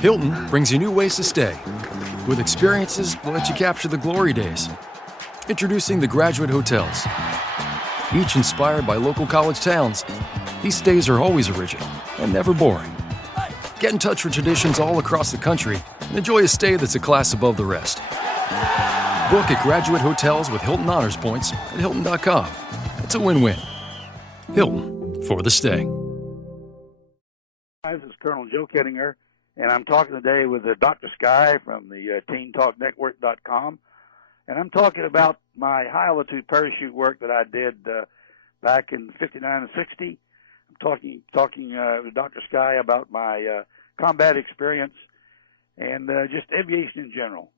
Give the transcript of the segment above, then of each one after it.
Hilton brings you new ways to stay, with experiences that let you capture the glory days. Introducing the Graduate Hotels. Each inspired by local college towns, these stays are always original and never boring. Get in touch with traditions all across the country and enjoy a stay that's a class above the rest. Book at Graduate Hotels with Hilton Honors Points at Hilton.com. It's a win-win. Hilton, for the stay. Hi, this is Colonel Joe Kittinger, and I'm talking today with Dr. Sky from the TeenTalkNetwork.com, and I'm talking about my high-altitude parachute work that I did back in '59 and '60. I'm talking with Dr. Sky about my combat experience and just aviation in general.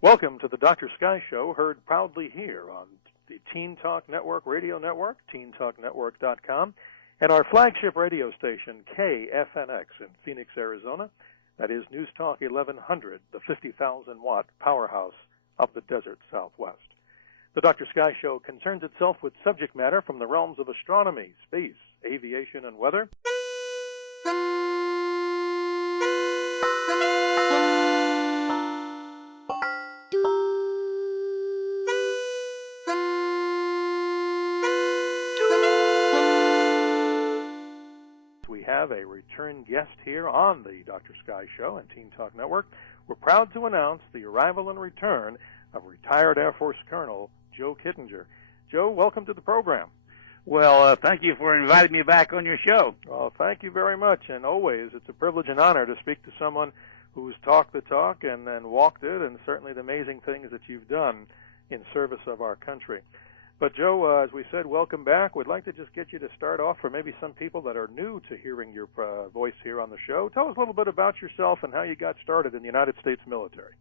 Welcome to the Dr. Sky Show, heard proudly here on the Teen Talk Network radio network, TeenTalkNetwork.com, and our flagship radio station, KFNX in Phoenix, Arizona. That is News Talk 1100, the 50,000-watt powerhouse of the desert Southwest. The Dr. Sky Show concerns itself with subject matter from the realms of astronomy, space, aviation, and weather. We have a return guest here on the Dr. Sky Show and Teen Talk Network. We're proud to announce the arrival and return of retired Air Force Colonel Joe Kittinger. Joe, welcome to the program. Well, thank you for inviting me back on your show. Well, thank you very much, and always it's a privilege and honor to speak to someone who's talked the talk and walked it, and certainly the amazing things that you've done in service of our country. But, Joe, as we said, welcome back. We'd like to just get you to start off for maybe some people that are new to hearing your voice here on the show. Tell us a little bit about yourself and how you got started in the United States military.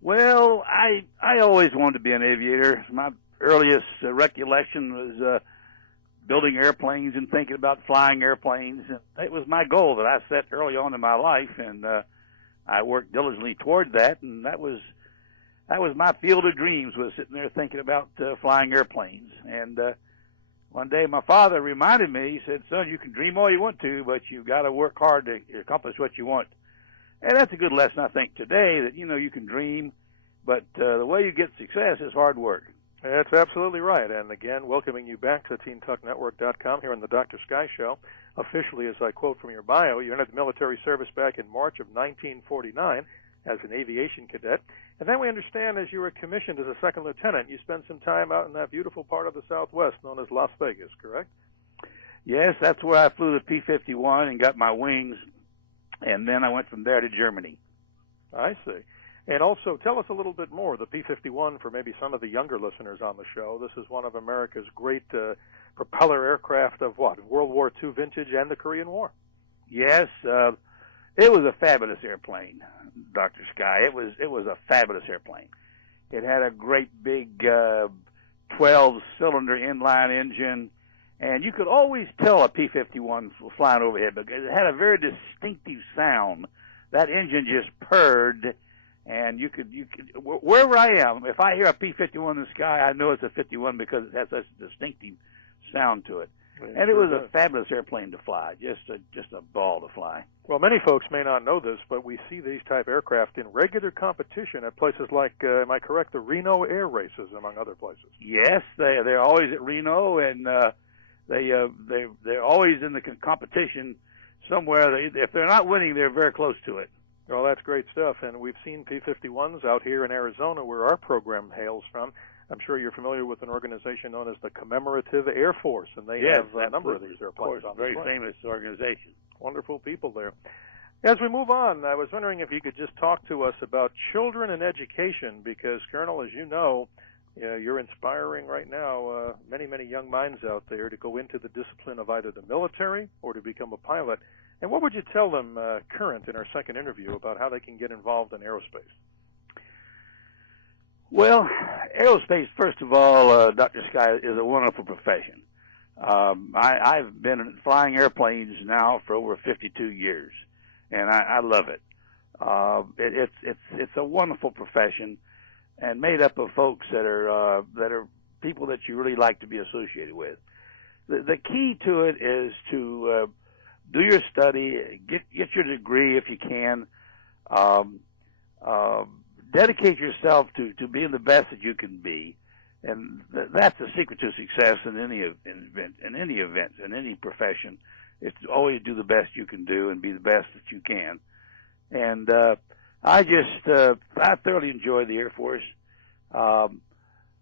Well, I always wanted to be an aviator. My earliest recollection was building airplanes and thinking about flying airplanes. And it was my goal that I set early on in my life, and I worked diligently toward that, and that was my field of dreams, was sitting there thinking about flying airplanes. And one day my father reminded me, he said, son, you can dream all you want to, but you've got to work hard to accomplish what you want. And that's a good lesson, I think, today, that, you can dream, but the way you get success is hard work. That's absolutely right. And again, welcoming you back to TeenTalkNetwork.com here on the Dr. Sky Show. Officially, as I quote from your bio, you entered the military service back in March of 1949 as an aviation cadet. And then we understand, as you were commissioned as a second lieutenant, you spent some time out in that beautiful part of the Southwest known as Las Vegas, correct? Yes, that's where I flew the P-51 and got my wings, and then I went from there to Germany. I see. And also, tell us a little bit more, the P-51, for maybe some of the younger listeners on the show. This is one of America's great propeller aircraft of what, World War II vintage and the Korean War? Yes, it was a fabulous airplane, Dr. Sky. It was a fabulous airplane. It had a great big 12-cylinder inline engine, and you could always tell a P-51 flying overhead because it had a very distinctive sound. That engine just purred, and you could wherever I am, if I hear a P-51 in the sky, I know it's a 51 because it has such a distinctive sound to it. And it was a fabulous airplane to fly, just a ball to fly. Well, many folks may not know this, but we see these type aircraft in regular competition at places like, am I correct, the Reno Air Races, among other places. Yes, they're always at Reno, and they're always in the competition somewhere. If they're not winning, they're very close to it. Well, that's great stuff, and we've seen P-51s out here in Arizona, where our program hails from. I'm sure you're familiar with an organization known as the Commemorative Air Force, and they have a number of these airplanes on very famous organization. Wonderful people there. As we move on, I was wondering if you could just talk to us about children and education, because, Colonel, as you know, you're inspiring right now many, many young minds out there to go into the discipline of either the military or to become a pilot. And what would you tell them current in our second interview about how they can get involved in aerospace? Well, aerospace, first of all, Dr. Sky, is a wonderful profession. I've been flying airplanes now for over 52 years, and I love it. It's a wonderful profession, and made up of folks that are people that you really like to be associated with. The key to it is to do your study, get your degree if you can. Dedicate yourself to being the best that you can be, and that's the secret to success in any event, in any profession. Is to always do the best you can do and be the best that you can. And I thoroughly enjoyed the Air Force.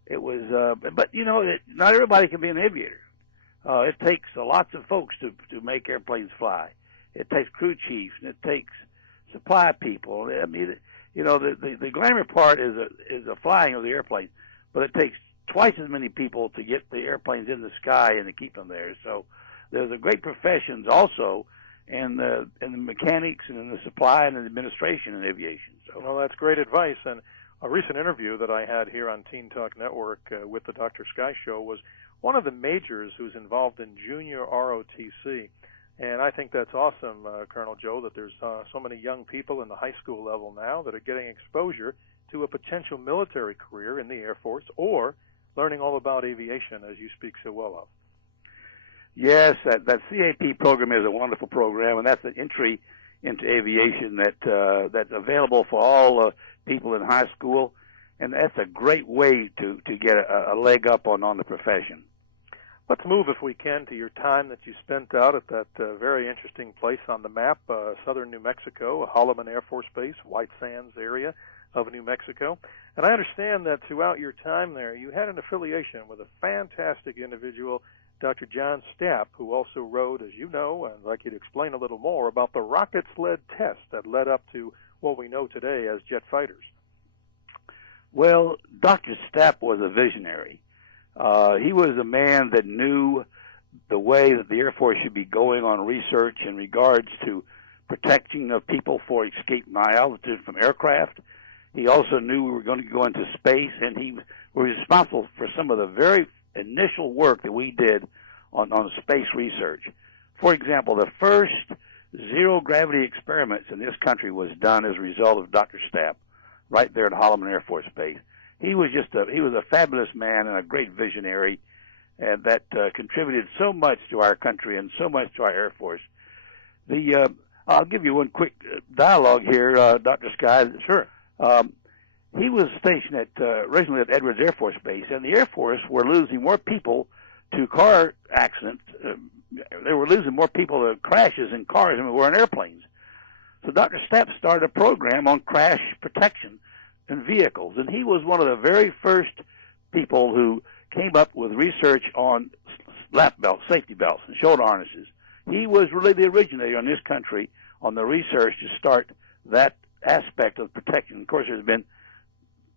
It was, but you know, not everybody can be an aviator. It takes lots of folks to make airplanes fly. It takes crew chiefs, and it takes supply people. I mean, you know, the glamour part is the flying of the airplane, but it takes twice as many people to get the airplanes in the sky and to keep them there. So there's a great professions also in the mechanics and in the supply and in the administration in aviation. So, well, that's great advice. And a recent interview that I had here on Teen Talk Network with the Dr. Sky Show was one of the majors who's involved in junior ROTC. And I think that's awesome, Colonel Joe, that there's so many young people in the high school level now that are getting exposure to a potential military career in the Air Force or learning all about aviation, as you speak so well of. Yes, that CAP program is a wonderful program, and that's an entry into aviation that's available for all people in high school, and that's a great way to get a leg up on the profession. Let's move, if we can, to your time that you spent out at that very interesting place on the map, southern New Mexico, Holloman Air Force Base, White Sands area of New Mexico. And I understand that throughout your time there, you had an affiliation with a fantastic individual, Dr. John Stapp, who also wrote, as you know, and I'd like you to explain a little more about the rocket sled test that led up to what we know today as jet fighters. Well, Dr. Stapp was a visionary. He was a man that knew the way that the Air Force should be going on research in regards to protection of people for escape from high altitude from aircraft. He also knew we were going to go into space, and he was responsible for some of the very initial work that we did on space research. For example, the first zero-gravity experiments in this country was done as a result of Dr. Stapp, right there at Holloman Air Force Base. He was a fabulous man and a great visionary, and that contributed so much to our country and so much to our Air Force. I'll give you one quick dialogue here, Dr. Sky. Sure. He was stationed originally at Edwards Air Force Base, and the Air Force were losing more people to car accidents. They were losing more people to crashes in cars than we were in airplanes. So Dr. Stapp started a program on crash protection in vehicles, and he was one of the very first people who came up with research on lap belts, safety belts, and shoulder harnesses. He was really the originator in this country on the research to start that aspect of protection. Of course, there's been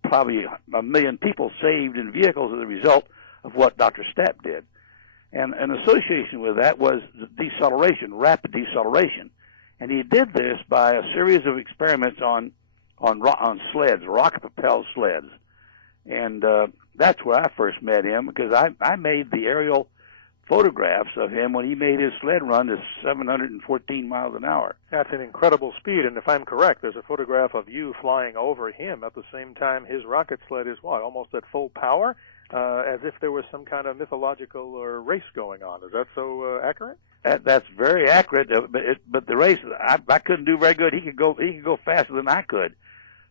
probably 1 million people saved in vehicles as a result of what Dr. Stapp did. And an association with that was deceleration, rapid deceleration. And he did this by a series of experiments on sleds, rocket-propelled sleds. And that's where I first met him, because I made the aerial photographs of him when he made his sled run to 714 miles an hour. That's an incredible speed, and if I'm correct, there's a photograph of you flying over him at the same time his rocket sled is what, almost at full power, as if there was some kind of mythological race going on. Is that so accurate? That's very accurate, but the race, I couldn't do very good. He could go faster than I could.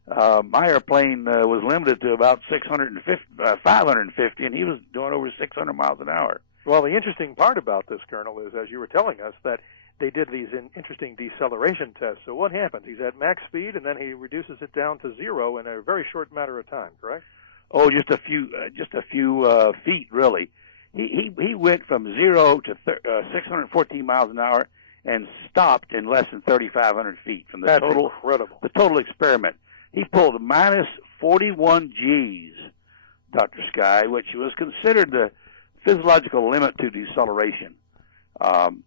My airplane was limited to about 550, and he was doing over 600 miles an hour. Well, the interesting part about this, Colonel, is, as you were telling us, that they did these interesting deceleration tests. So what happens? He's at max speed, and then he reduces it down to zero in a very short matter of time, correct? Oh, just a few feet, really. He went from 0 to 614 miles an hour and stopped in less than 3,500 feet from the That's total incredible. The total experiment. He pulled minus 41 Gs, Dr. Sky, which was considered the physiological limit to deceleration. And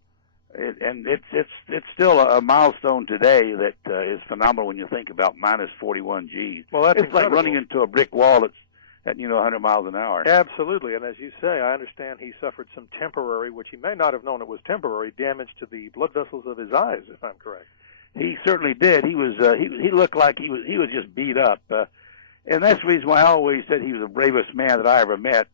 it's still a milestone today that is phenomenal when you think about minus 41 Gs. Well, that's it's incredible. Like running into a brick wall at 100 miles an hour. Absolutely, and as you say, I understand he suffered some temporary, which he may not have known it was temporary, damage to the blood vessels of his eyes, if I'm correct. He certainly did. He was he looked like he was just beat up, and that's the reason why I always said he was the bravest man that I ever met,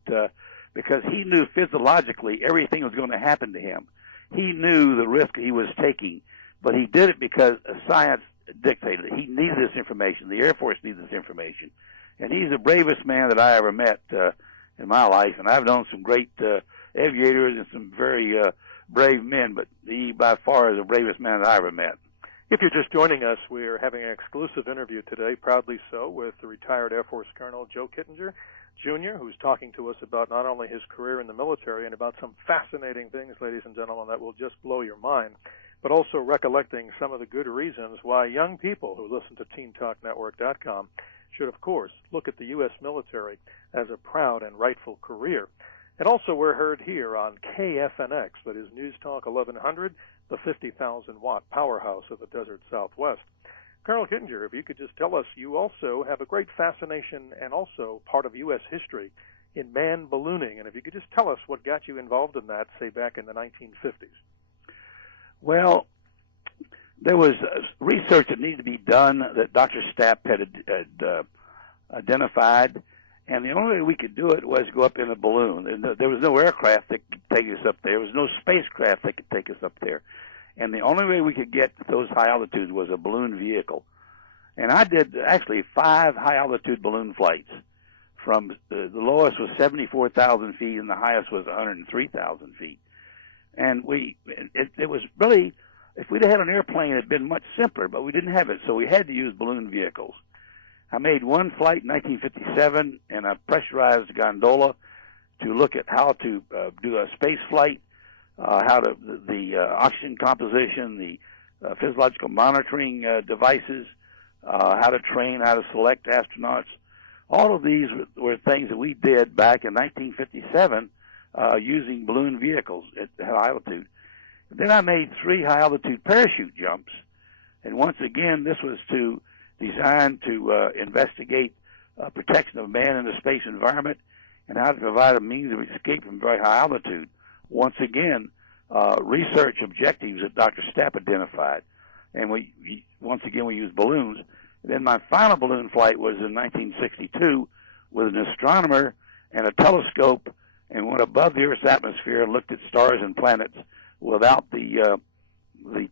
because he knew physiologically everything was going to happen to him. he knew the risk he was taking, but he did it because science dictated it. He needed this information. The Air Force needed this information. And he's the bravest man that I ever met in my life, and I've known some great aviators and some very brave men, but he by far is the bravest man that I ever met. If you're just joining us, we're having an exclusive interview today, proudly so, with the retired Air Force Colonel Joe Kittinger, Jr., who's talking to us about not only his career in the military and about some fascinating things, ladies and gentlemen, that will just blow your mind, but also recollecting some of the good reasons why young people who listen to TeenTalkNetwork.com should, of course, look at the U.S. military as a proud and rightful career. And also we're heard here on KFNX, that is News Talk 1100, the 50,000-watt powerhouse of the Desert Southwest. Colonel Kittinger, if you could just tell us, you also have a great fascination and also part of U.S. history in manned ballooning. And if you could just tell us what got you involved in that, say, back in the 1950s. Well, there was research that needed to be done that Dr. Stapp had identified, and the only way we could do it was go up in a balloon. And there was no aircraft that could take us up there. There was no spacecraft that could take us up there. And the only way we could get those high altitudes was a balloon vehicle. And I did actually 5 high-altitude balloon flights. From the lowest was 74,000 feet, and the highest was 103,000 feet. And it was really, if we'd had an airplane, it had been much simpler, but we didn't have it, so we had to use balloon vehicles. I made one flight in 1957 in a pressurized gondola to look at how to do a space flight, how to the oxygen composition, the physiological monitoring devices, how to train, how to select astronauts. All of these were things that we did back in 1957 using balloon vehicles at high altitude. Then I made 3 high-altitude parachute jumps, and once again, this was designed to investigate protection of man in the space environment and how to provide a means of escape from very high altitude. Once again, research objectives that Dr. Stapp identified, and once again we used balloons. Then my final balloon flight was in 1962 with an astronomer and a telescope, and went above the Earth's atmosphere and looked at stars and planets without the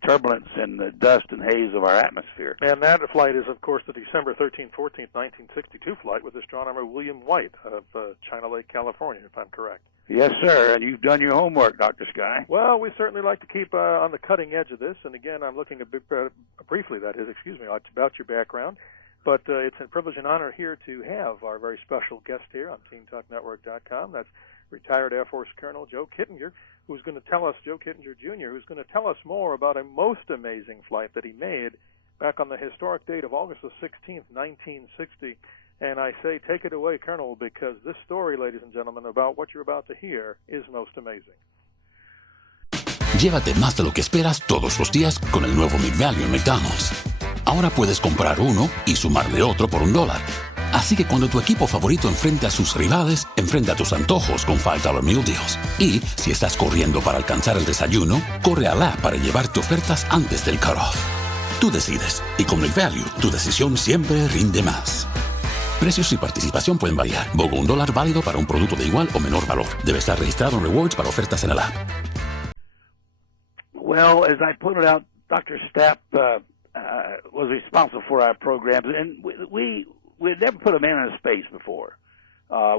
turbulence and the dust and haze of our atmosphere. And that flight is, of course, the December 13th, 14th, 1962 flight with astronomer William White of China Lake, California, if I'm correct. Yes, sir, and you've done your homework, Dr. Sky. Well, we certainly like to keep on the cutting edge of this, and again, I'm looking a bit briefly, that is, about your background, but it's a privilege and honor here to have our very special guest here on TeenTalkNetwork.com. That's retired Air Force Colonel Joe Kittinger, who's going to tell us, Joe Kittinger Jr., who's going to tell us more about a most amazing flight that he made back on the historic date of August the 16th, 1960. And I say, take it away, Colonel, because this story, ladies and gentlemen, about what you're about to hear is most amazing. Llévate más de lo que esperas todos los días con el nuevo McValue en McDonald's. Ahora puedes comprar uno y sumarle otro por $1. Así que cuando tu equipo favorito enfrente a sus rivales, enfrenta tus antojos con $5 Meal Deals. Y si estás corriendo para alcanzar el desayuno, corre a la app para llevarte ofertas antes del cutoff. Tú decides, y con McValue, tu decisión siempre rinde más. Precios y participación pueden variar. BOGO $1 válido para un producto de igual o menor valor. Debe estar registrado en Rewards para ofertas en el app. Well, as I pointed out, Dr. Stapp was responsible for our programs, and we had never put a man in space before.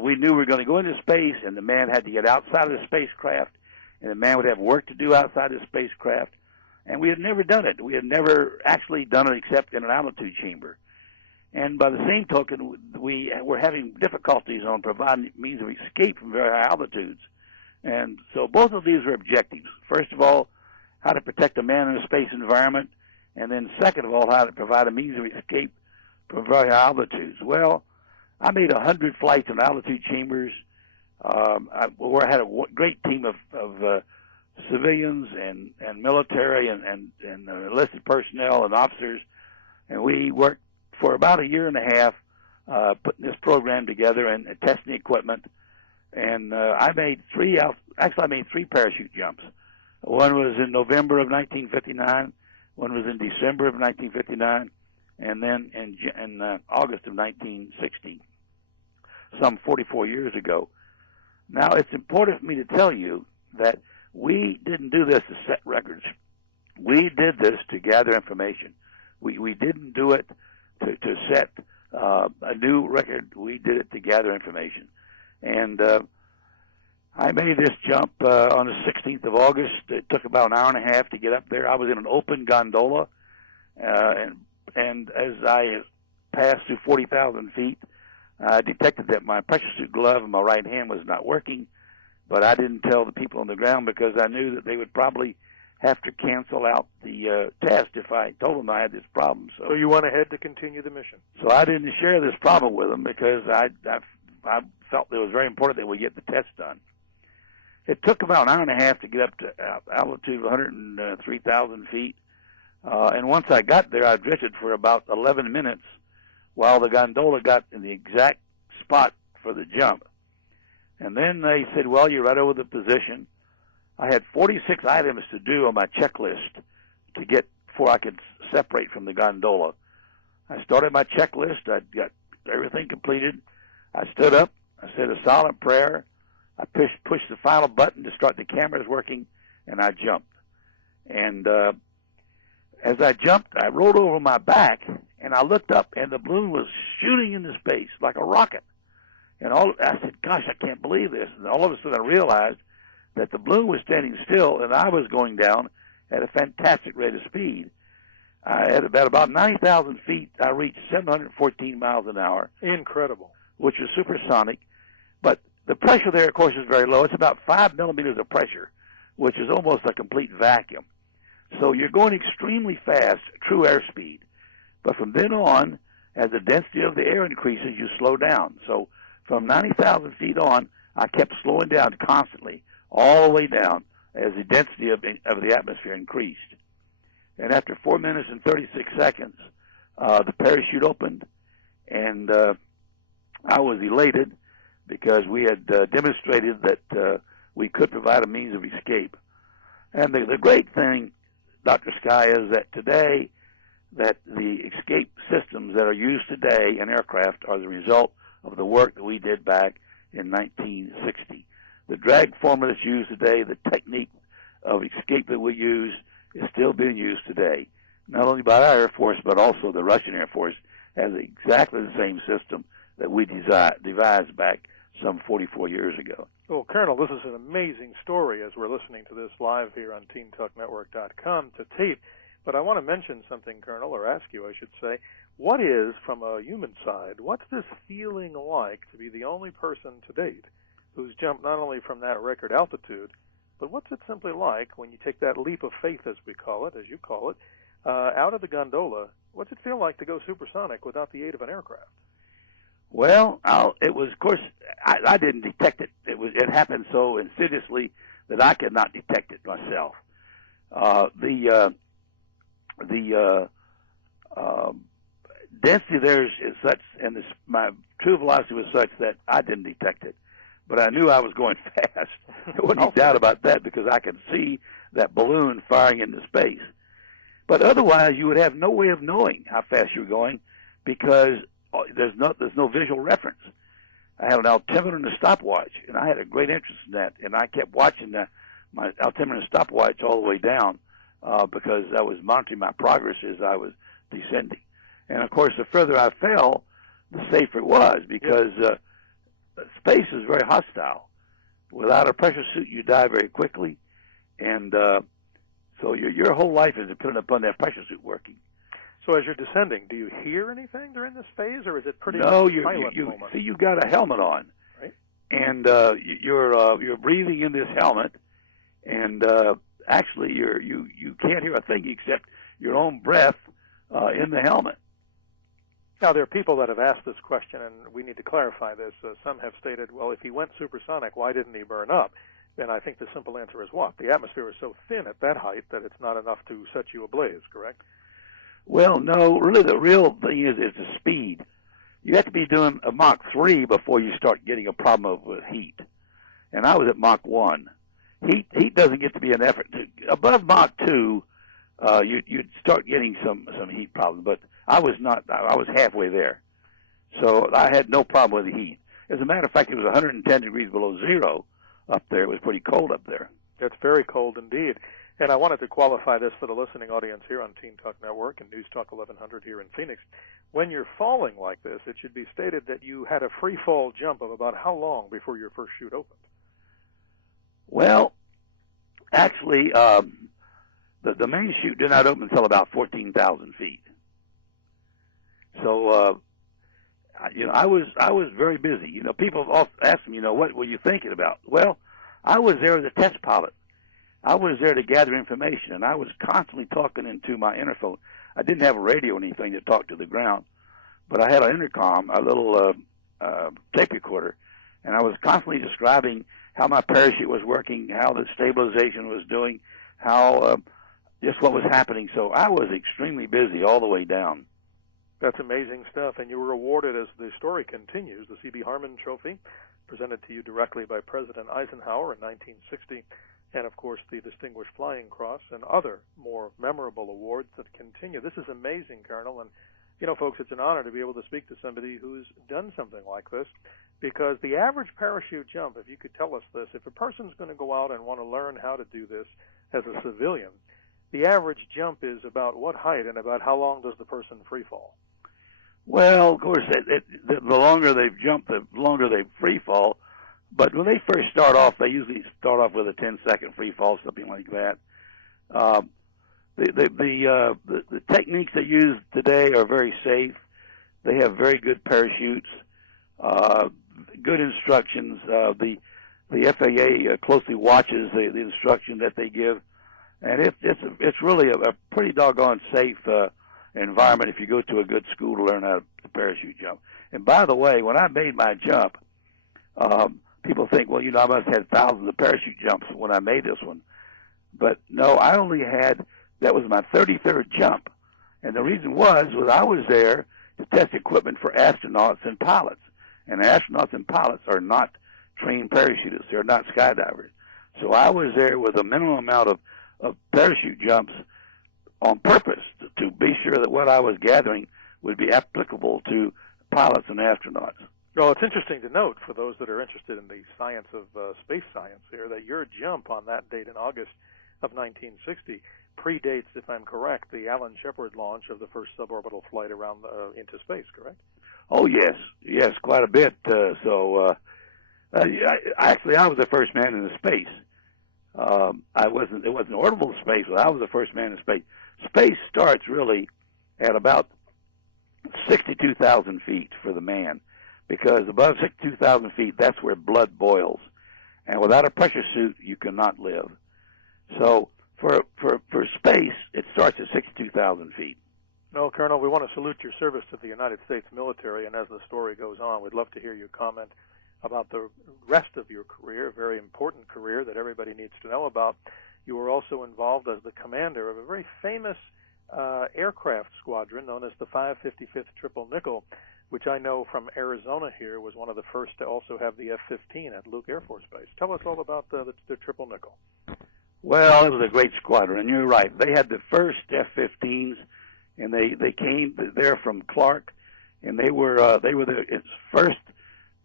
We knew we were going to go into space, and the man had to get outside of the spacecraft, and the man would have work to do outside the spacecraft, and we had never done it. We had never actually done it except in an altitude chamber. And by the same token, we were having difficulties on providing means of escape from very high altitudes. And so both of these were objectives. First of all, how to protect a man in a space environment, and then second of all, how to provide a means of escape from very high altitudes. Well, I made 100 flights in altitude chambers. I had a great team of civilians and military and enlisted personnel and officers, and we worked for about a year and a half putting this program together and testing the equipment. And I made 3 parachute jumps. One was in November of 1959, one was in December of 1959, and then in August of 1960, some 44 years ago. Now, it's important for me to tell you that we didn't do this to set records. We did this to gather information. We didn't do it to set a new record. We did it to gather information. And I made this jump on the 16th of August. It took about an hour and a half to get up there. I was in an open gondola, and as I passed through 40,000 feet, I detected that my pressure suit glove in my right hand was not working, but I didn't tell the people on the ground because I knew that they would probably have to cancel out the test if I told them I had this problem. So you went ahead to continue the mission. So I didn't share this problem with them because I felt it was very important that we get the test done. It took about an hour and a half to get up to altitude of 103,000 feet. And once I got there, I drifted for about 11 minutes while the gondola got in the exact spot for the jump. And then they said, well, you're right over the position. I had 46 items to do on my checklist to get before I could separate from the gondola. I started my checklist. I got everything completed. I stood up. I said a silent prayer. I pushed the final button to start the cameras working, and I jumped. And as I jumped, I rolled over my back, and I looked up, and the balloon was shooting into space like a rocket. And I said, gosh, I can't believe this. And all of a sudden I realized that the balloon was standing still, and I was going down at a fantastic rate of speed. At about 90,000 feet, I reached 714 miles an hour. Incredible. Which is supersonic. But the pressure there, of course, is very low. It's about 5 millimeters of pressure, which is almost a complete vacuum. So you're going extremely fast, true airspeed. But from then on, as the density of the air increases, you slow down. So from 90,000 feet on, I kept slowing down constantly, all the way down as the density of the atmosphere increased. And after 4 minutes and 36 seconds, the parachute opened, and I was elated because we had demonstrated that we could provide a means of escape. And the great thing, Dr. Sky, is that today, that the escape systems that are used today in aircraft are the result of the work that we did back in 1960. The drag formula that's used today, the technique of escape that we use, is still being used today, not only by our Air Force, but also the Russian Air Force has exactly the same system that we devised back some 44 years ago. Well, Colonel, this is an amazing story as we're listening to this live here on TeenTalkNetwork.com to tape. But I want to mention something, Colonel, or ask you, I should say. What is, from a human side, what's this feeling like to be the only person to date who's jumped not only from that record altitude, but what's it simply like when you take that leap of faith, as we call it, as you call it, out of the gondola? What's it feel like to go supersonic without the aid of an aircraft? Well, it was, of course, I didn't detect it. It happened so insidiously that I could not detect it myself. The density there is such, and my true velocity was such that I didn't detect it. But I knew I was going fast. There wasn't any doubt about that because I could see that balloon firing into space. But otherwise, you would have no way of knowing how fast you were going because there's no visual reference. I had an altimeter and a stopwatch, and I had a great interest in that. And I kept watching my altimeter and stopwatch all the way down because I was monitoring my progress as I was descending. And, of course, the further I fell, the safer it was because space is very hostile. Without a pressure suit, you die very quickly. And so your whole life is dependent upon that pressure suit working. So as you're descending, do you hear anything during this phase, or is it pretty silent moment? See, you've got a helmet on, right? And you're breathing in this helmet, and actually you can't hear a thing except your own breath in the helmet. Now, there are people that have asked this question, and we need to clarify this. Some have stated, well, if he went supersonic, why didn't he burn up? And I think the simple answer is what? The atmosphere is so thin at that height that it's not enough to set you ablaze, correct? Well, no, really the real thing is the speed. You have to be doing a Mach 3 before you start getting a problem with heat. And I was at Mach 1. Heat doesn't get to be an effort. Above Mach 2, you'd start getting some heat problems, but I was not. I was halfway there. So I had no problem with the heat. As a matter of fact, it was 110 degrees below zero up there. It was pretty cold up there. It's very cold indeed. And I wanted to qualify this for the listening audience here on Teen Talk Network and News Talk 1100 here in Phoenix. When you're falling like this, it should be stated that you had a free fall jump of about how long before your first chute opened? Well, actually, the main chute did not open until about 14,000 feet. So, I was very busy. People often ask me, what were you thinking about? Well, I was there as a test pilot. I was there to gather information, and I was constantly talking into my interphone. I didn't have a radio or anything to talk to the ground, but I had an intercom, a little tape recorder, and I was constantly describing how my parachute was working, how the stabilization was doing, how just what was happening. So I was extremely busy all the way down. That's amazing stuff, and you were awarded, as the story continues, the C.B. Harmon Trophy, presented to you directly by President Eisenhower in 1960, and, of course, the Distinguished Flying Cross and other more memorable awards that continue. This is amazing, Colonel, and, folks, it's an honor to be able to speak to somebody who's done something like this, because the average parachute jump, if you could tell us this, if a person's going to go out and want to learn how to do this as a civilian, the average jump is about what height and about how long does the person free fall? Well, of course, the longer they've jumped, the longer they free fall. But when they first start off, they usually start off with a 10-second free fall, something like that. The techniques they use today are very safe. They have very good parachutes, good instructions. The FAA closely watches the instruction that they give, and it's really a pretty doggone safe environment if you go to a good school to learn how to parachute jump. And by the way, when I made my jump, people think, well, I must have had thousands of parachute jumps when I made this one. But no, I only had, that was my 33rd jump. And the reason was I was there to test equipment for astronauts and pilots. And astronauts and pilots are not trained parachutists. They're not skydivers. So I was there with a minimum amount of parachute jumps on purpose to be sure that what I was gathering would be applicable to pilots and astronauts. Well, it's interesting to note, for those that are interested in the science of space science here, that your jump on that date in August of 1960 predates, if I'm correct, the Alan Shepard launch of the first suborbital flight around into space, correct? Oh, yes, quite a bit. Actually, I was the first man in space. It wasn't orbital space, but I was the first man in space. Space starts really at about 62,000 feet for the man, because above 62,000 feet, that's where blood boils. And without a pressure suit, you cannot live. So for space, it starts at 62,000 feet. No, Colonel, we want to salute your service to the United States military, and as the story goes on, we'd love to hear you comment about the rest of your career, a very important career that everybody needs to know about. You were also involved as the commander of a very famous aircraft squadron known as the 555th Triple Nickel, which I know from Arizona here was one of the first to also have the F-15 at Luke Air Force Base. Tell us all about the Triple Nickel. Well, it was a great squadron, and you're right. They had the first F-15s, and they came there from Clark, and they were its first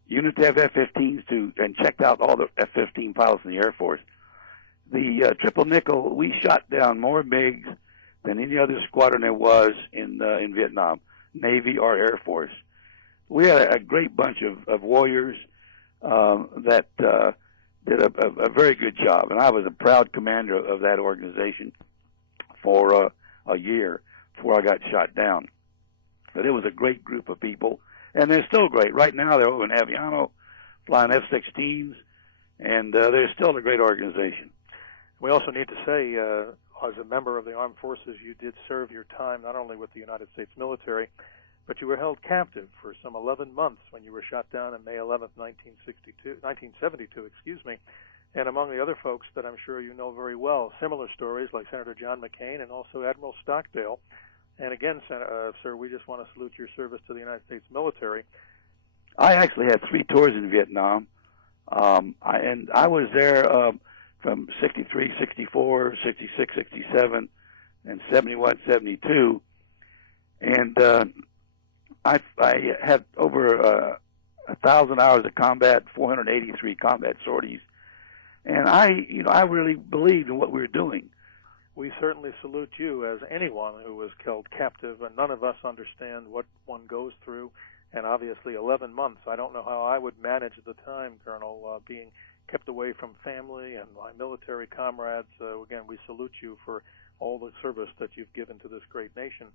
unit to have F-15s and checked out all the F-15 pilots in the Air Force. The Triple Nickel, we shot down more MiGs than any other squadron there was in Vietnam, Navy or Air Force. We had a great bunch of warriors that did a very good job, and I was a proud commander of that organization for a year before I got shot down. But it was a great group of people, and they're still great. Right now they're over in Aviano flying F-16s, and they're still a great organization. We also need to say, as a member of the Armed Forces, you did serve your time not only with the United States military, but you were held captive for some 11 months when you were shot down on May 11th, 1972, and among the other folks that I'm sure you know very well, similar stories like Senator John McCain and also Admiral Stockdale. And again, sir, we just want to salute your service to the United States military. I actually had 3 tours in Vietnam, and I was there from 63, 64, 66, 67, and 71, 72. And I had over 1,000 hours of combat, 483 combat sorties. And I really believed in what we were doing. We certainly salute you as anyone who was held captive, and none of us understand what one goes through. And obviously 11 months, I don't know how I would manage the time, Colonel, being kept away from family and my military comrades. Again, we salute you for all the service that you've given to this great nation.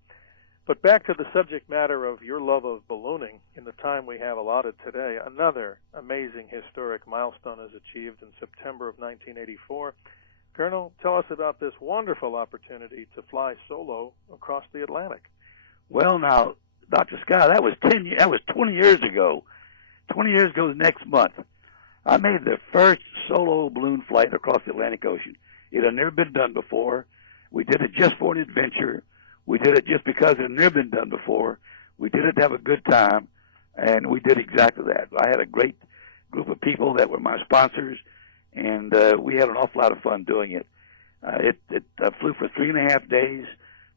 But back to the subject matter of your love of ballooning in the time we have allotted today, another amazing historic milestone is achieved in September of 1984. Colonel, tell us about this wonderful opportunity to fly solo across the Atlantic. Well, now, Dr. Scott, that was 20 years ago. 20 years ago next month. I made the first solo balloon flight across the Atlantic Ocean. It had never been done before. We did it just for an adventure. We did it just because it had never been done before. We did it to have a good time, and we did exactly that. I had a great group of people that were my sponsors, and we had an awful lot of fun doing it. It flew for 3.5 days,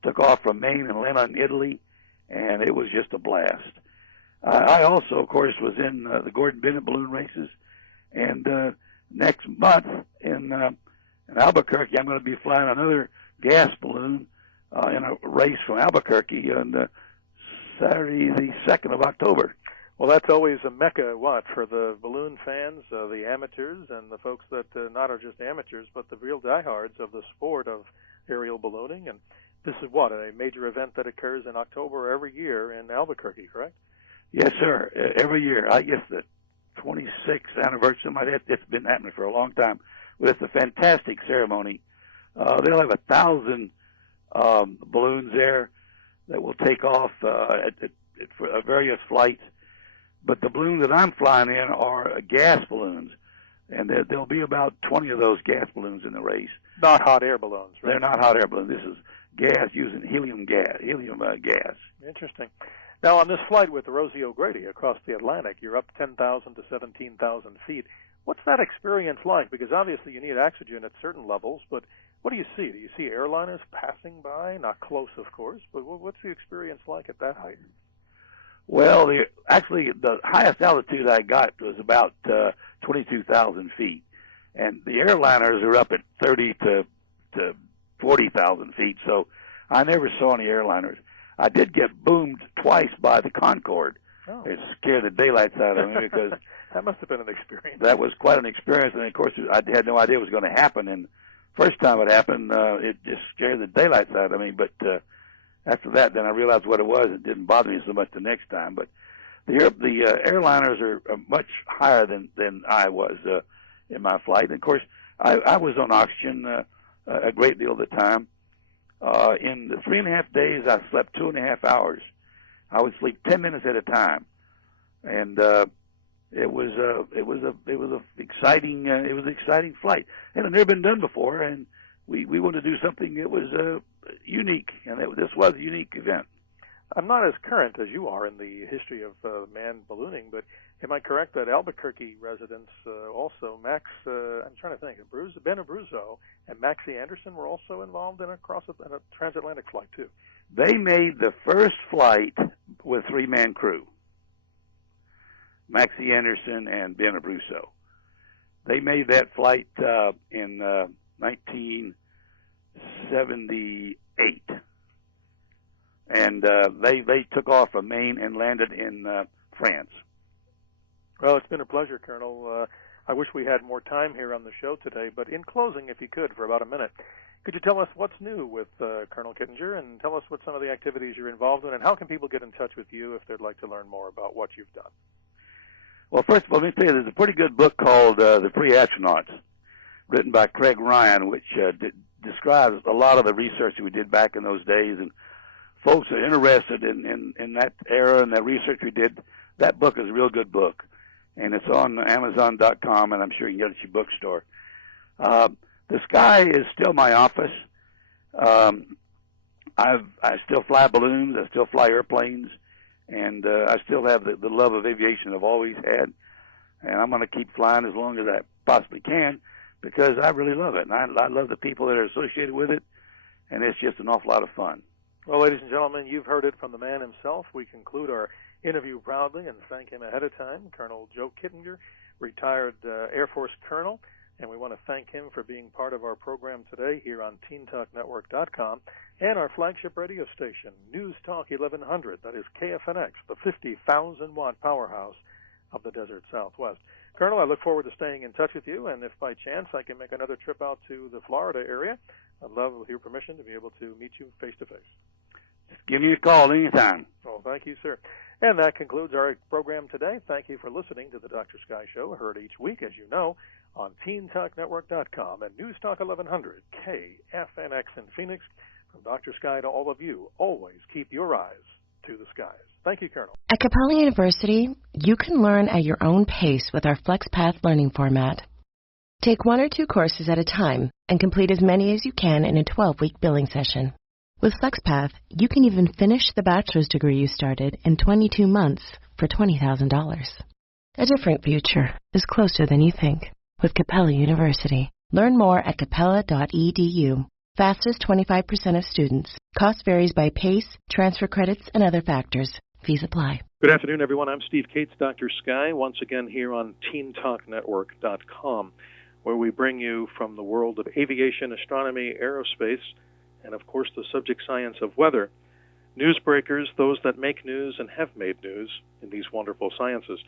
took off from Maine and landed in Italy, and it was just a blast. I also, of course, was in the Gordon Bennett balloon races, and next month in Albuquerque, I'm going to be flying another gas balloon in a race from Albuquerque on Saturday, the 2nd of October. Well, that's always a mecca, for the balloon fans, the amateurs, and the folks that not are just amateurs, but the real diehards of the sport of aerial ballooning. And this is a major event that occurs in October every year in Albuquerque, correct? Yes, sir. Every year. I guess the 26th anniversary, something like that. It's been happening for a long time. But it's a fantastic ceremony. They'll have 1,000 balloons there that will take off for various flights. But the balloons that I'm flying in are gas balloons, and there'll be about 20 of those gas balloons in the race. Not hot air balloons, right? They're not hot air balloons. This is gas using helium gas. Interesting. Now, on this flight with Rosie O'Grady across the Atlantic, you're up 10,000 to 17,000 feet. What's that experience like? Because obviously you need oxygen at certain levels, but what do you see? Do you see airliners passing by? Not close, of course, but what's the experience like at that height? Well, the highest altitude I got was about 22,000 feet, and the airliners are up at 30 to 40,000 feet, so I never saw any airliners. I did get boomed twice by the Concorde. Oh. It scared the daylights out of me because that must have been an experience. That was quite an experience, and of course I had no idea it was going to happen. And first time it happened, it just scared the daylights out of me. But after that, then I realized what it was. It didn't bother me so much the next time. But the airliners are much higher than I was in my flight. And of course, I was on oxygen a great deal of the time. In the 3.5 days, I slept 2.5 hours. I would sleep 10 minutes at a time, and it was an exciting flight. It had never been done before, and we wanted to do something that was unique, and this was a unique event. I'm not as current as you are in the history of manned ballooning, but am I correct that Albuquerque residents also, Max, I'm trying to think, Ben Abruzzo and Maxie Anderson were also involved in a transatlantic flight too? They made the first flight with 3-man crew, Maxie Anderson and Ben Abruzzo. They made that flight in 1978. And they took off from Maine and landed in France. Well, it's been a pleasure, Colonel. I wish we had more time here on the show today, but in closing, if you could, for about a minute, could you tell us what's new with Colonel Kittinger, and tell us what some of the activities you're involved in, and how can people get in touch with you if they'd like to learn more about what you've done? Well, first of all, let me tell you, there's a pretty good book called The Free Astronauts, written by Craig Ryan, which describes a lot of the research that we did back in those days, and folks are interested in that era and that research we did. That book is a real good book, and it's on Amazon.com, and I'm sure you can get it at your bookstore. The sky is still my office. I still fly balloons. I still fly airplanes, and I still have the love of aviation I've always had, and I'm going to keep flying as long as I possibly can because I really love it, and I love the people that are associated with it, and it's just an awful lot of fun. Well, ladies and gentlemen, you've heard it from the man himself. We conclude our interview proudly and thank him ahead of time, Colonel Joe Kittinger, retired Air Force colonel. and we want to thank him for being part of our program today here on TeenTalkNetwork.com and our flagship radio station, News Talk 1100, that is KFNX, the 50,000-watt powerhouse of the Desert Southwest. Colonel, I look forward to staying in touch with you, and if by chance I can make another trip out to the Florida area, I'd love, with your permission, to be able to meet you face-to-face. Just give me a call anytime. Well, thank you, sir. And that concludes our program today. Thank you for listening to the Dr. Sky Show, heard each week, as you know, on TeenTalkNetwork.com and News Talk 1100, KFNX in Phoenix. From Dr. Sky to all of you, always keep your eyes to the skies. Thank you, Colonel. At Capella University, you can learn at your own pace with our FlexPath learning format. Take 1 or 2 courses at a time and complete as many as you can in a 12-week billing session. With FlexPath, you can even finish the bachelor's degree you started in 22 months for $20,000. A different future is closer than you think with Capella University. Learn more at capella.edu. Fastest 25% of students. Cost varies by pace, transfer credits, and other factors. Fees apply. Good afternoon, everyone. I'm Steve Cates, Dr. Sky, once again here on TeenTalkNetwork.com, where we bring you from the world of aviation, astronomy, aerospace, and, of course, the subject science of weather, newsbreakers, those that make news and have made news in these wonderful sciences.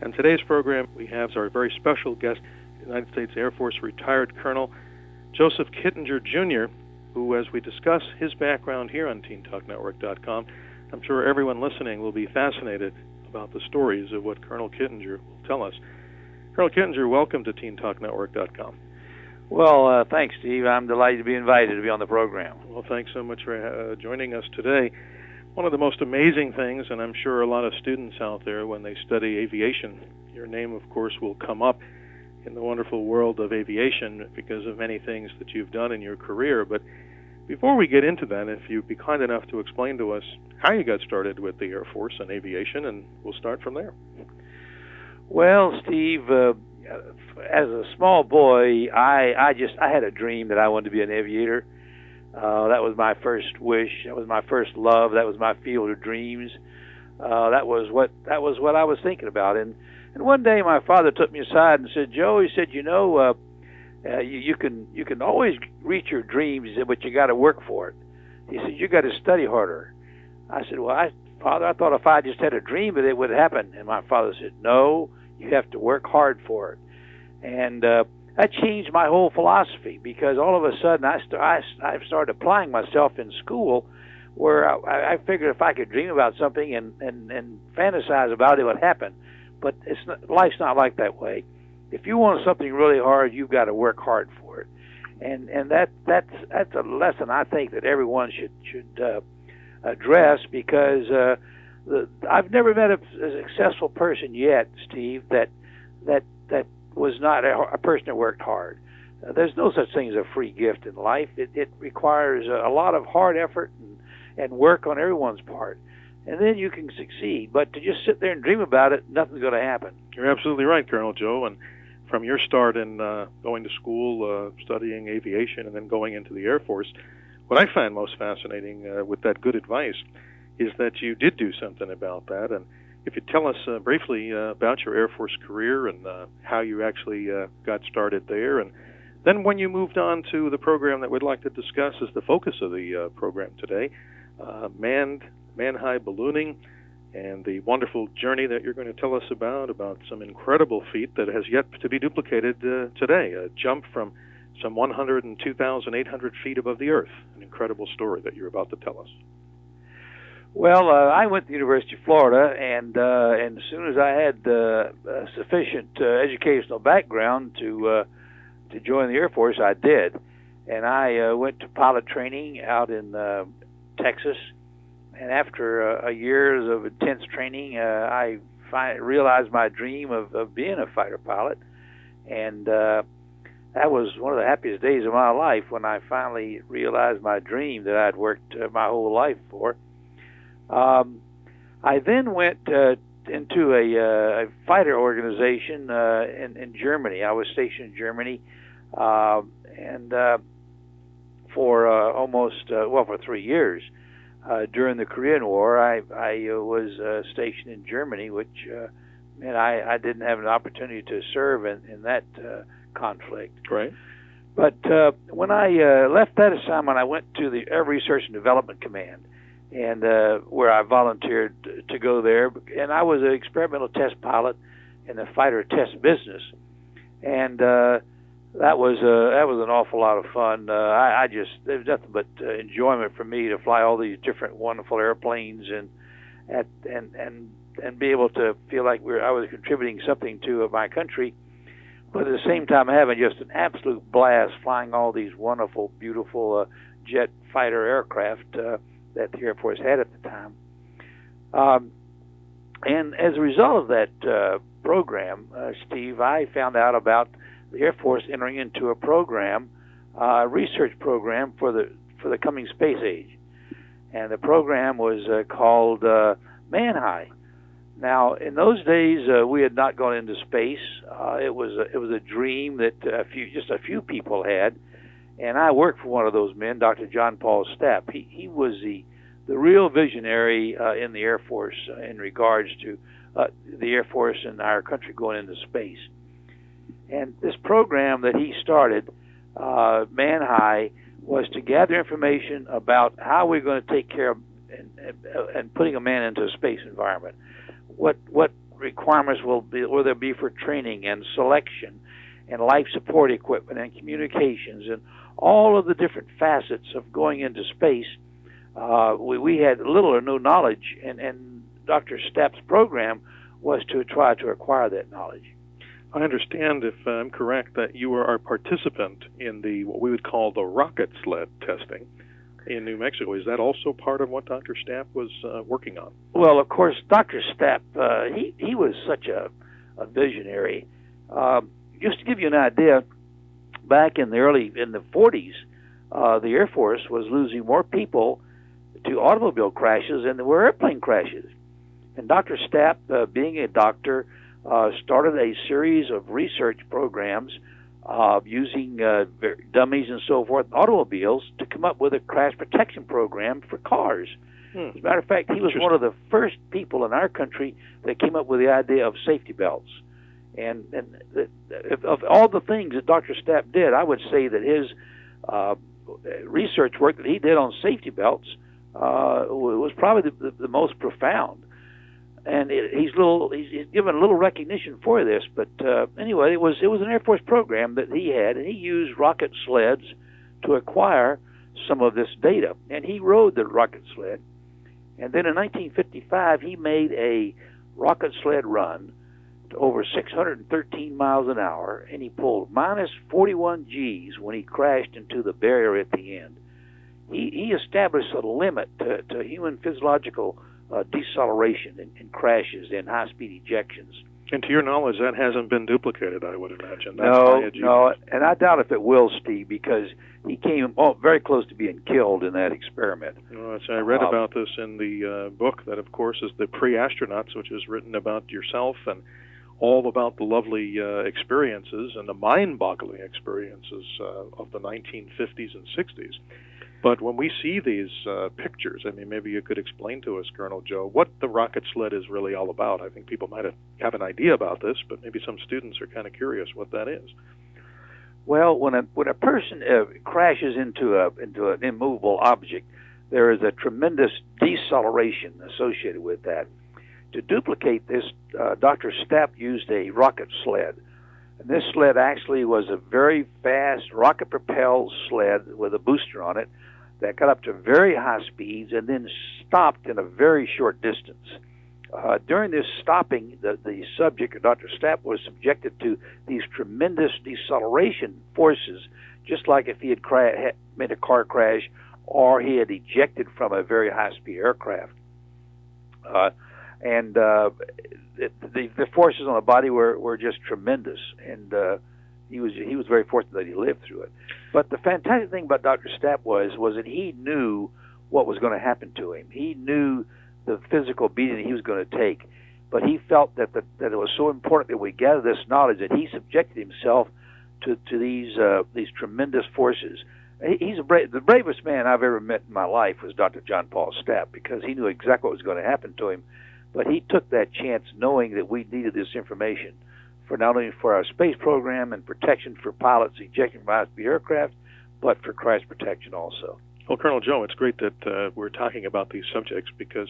And today's program, we have our very special guest, United States Air Force retired Colonel Joseph Kittinger, Jr., who, as we discuss his background here on TeenTalkNetwork.com, I'm sure everyone listening will be fascinated about the stories of what Colonel Kittinger will tell us. Colonel Kittinger, welcome to TeenTalkNetwork.com. Well, thanks, Steve. I'm delighted to be invited to be on the program. Well, thanks so much for joining us today. One of the most amazing things, and I'm sure a lot of students out there, when they study aviation, your name, of course, will come up in the wonderful world of aviation because of many things that you've done in your career. But before we get into that, if you'd be kind enough to explain to us how you got started with the Air Force and aviation, and we'll start from there. Well, Steve, as a small boy, I had a dream that I wanted to be an aviator. That was my first wish. That was my first love. That was my field of dreams. That was what I was thinking about. And one day my father took me aside and said, "Joe," he said, "you know, you can always reach your dreams, but you got to work for it." He said, "You got to study harder." I said, "Well, Father, I thought if I just had a dream that it would happen." And my father said, "No, you have to work hard for it." And that changed my whole philosophy, because all of a sudden I started applying myself in school, where I figured if I could dream about something and fantasize about it, it would happen. But life's not like that way. If you want something really hard, you've got to work hard for it. And that's a lesson I think that everyone should address, because I've never met a successful person yet, Steve, that was not a person that worked hard. There's no such thing as a free gift in life. It requires a lot of hard effort and work on everyone's part. And then you can succeed. But to just sit there and dream about it, nothing's going to happen. You're absolutely right, Colonel Joe. And from your start in going to school, studying aviation, and then going into the Air Force, what I find most fascinating with that good advice is that you did do something about that. And if you tell us briefly about your Air Force career and how you actually got started there, and then when you moved on to the program that we'd like to discuss as the focus of the program today, man-high ballooning, and the wonderful journey that you're going to tell us about some incredible feat that has yet to be duplicated today, a jump from some 102,800 feet above the earth, an incredible story that you're about to tell us. Well, I went to the University of Florida, and as soon as I had sufficient educational background to join the Air Force, I did. And I went to pilot training out in Texas. And after a years of intense training, I realized my dream of being a fighter pilot. And that was one of the happiest days of my life, when I finally realized my dream that I'd worked my whole life for. I then went to into a fighter organization in Germany. I was stationed in Germany, and for almost for 3 years during the Korean War. I was stationed in Germany, which meant I didn't have an opportunity to serve in that conflict. Right. But when I left that assignment, I went to the Air Research and Development Command, and where I volunteered to go there. And I was an experimental test pilot in the fighter test business, and that was an awful lot of fun. I just, there was nothing but enjoyment for me to fly all these different wonderful airplanes and be able to feel like I was contributing something to my country, but at the same time having just an absolute blast flying all these wonderful, beautiful jet fighter aircraft that the Air Force had at the time. And as a result of that program, Steve, I found out about the Air Force entering into a program, a research program for the coming space age, and the program was called Man High. Now, in those days, we had not gone into space. It was a dream that just a few people had, and I worked for one of those men, Dr. John Paul Stapp. He was the real visionary in the Air Force in regards to the Air Force and our country going into space. And this program that he started, Man High, was to gather information about how we're going to take care of and putting a man into a space environment. What requirements will there be for training and selection and life support equipment and communications and all of the different facets of going into space. We had little or no knowledge, and Dr. Stapp's program was to try to acquire that knowledge. I understand, if I'm correct, that you were a participant in what we would call the rocket sled testing in New Mexico. Is that also part of what Dr. Stapp was working on? Well, of course, Dr. Stapp, he was such a visionary. Just to give you an idea, back in the 40s, the Air Force was losing more people to automobile crashes than there were airplane crashes. And Dr. Stapp, being a doctor, started a series of research programs using dummies and so forth, automobiles, to come up with a crash protection program for cars. As a matter of fact, he was one of the first people in our country that came up with the idea of safety belts. And of all the things that Dr. Stapp did, I would say that his research work that he did on safety belts was probably the most profound. And he's given a little recognition for this, but anyway, it was an Air Force program that he had, and he used rocket sleds to acquire some of this data. And he rode the rocket sled, and then in 1955 he made a rocket sled run to over 613 miles an hour, and he pulled minus 41 Gs when he crashed into the barrier at the end. He established a limit to human physiological deceleration in crashes and high-speed ejections. And to your knowledge, that hasn't been duplicated, I would imagine. No, and I doubt if it will, Steve, because he came very close to being killed in that experiment. Well, I read about this in the book that, of course, is The Pre-Astronauts, which is written about yourself and all about the lovely experiences and the mind-boggling experiences of the 1950s and 60s. But when we see these pictures, I mean, maybe you could explain to us, Colonel Joe, what the rocket sled is really all about. I think people might have an idea about this, but maybe some students are kind of curious what that is. Well, when a person crashes into an immovable object, there is a tremendous deceleration associated with that. To duplicate this, Dr. Stapp used a rocket sled. And this sled actually was a very fast rocket-propelled sled with a booster on it that got up to very high speeds and then stopped in a very short distance. During this stopping, the subject, Dr. Stapp, was subjected to these tremendous deceleration forces, just like if he had made a car crash or he had ejected from a very high-speed aircraft. And the forces on the body were just tremendous, and he was very fortunate that he lived through it. But the fantastic thing about Dr. Stapp was that he knew what was going to happen to him. He knew the physical beating that he was going to take. but he felt that it was so important that we gather this knowledge that he subjected himself to these tremendous forces. He's the bravest man I've ever met in my life was Dr. John Paul Stapp, because he knew exactly what was going to happen to him, but he took that chance knowing that we needed this information for not only for our space program and protection for pilots ejecting from high-speed aircraft, but for crash protection also. Well, Colonel Joe, it's great that we're talking about these subjects, because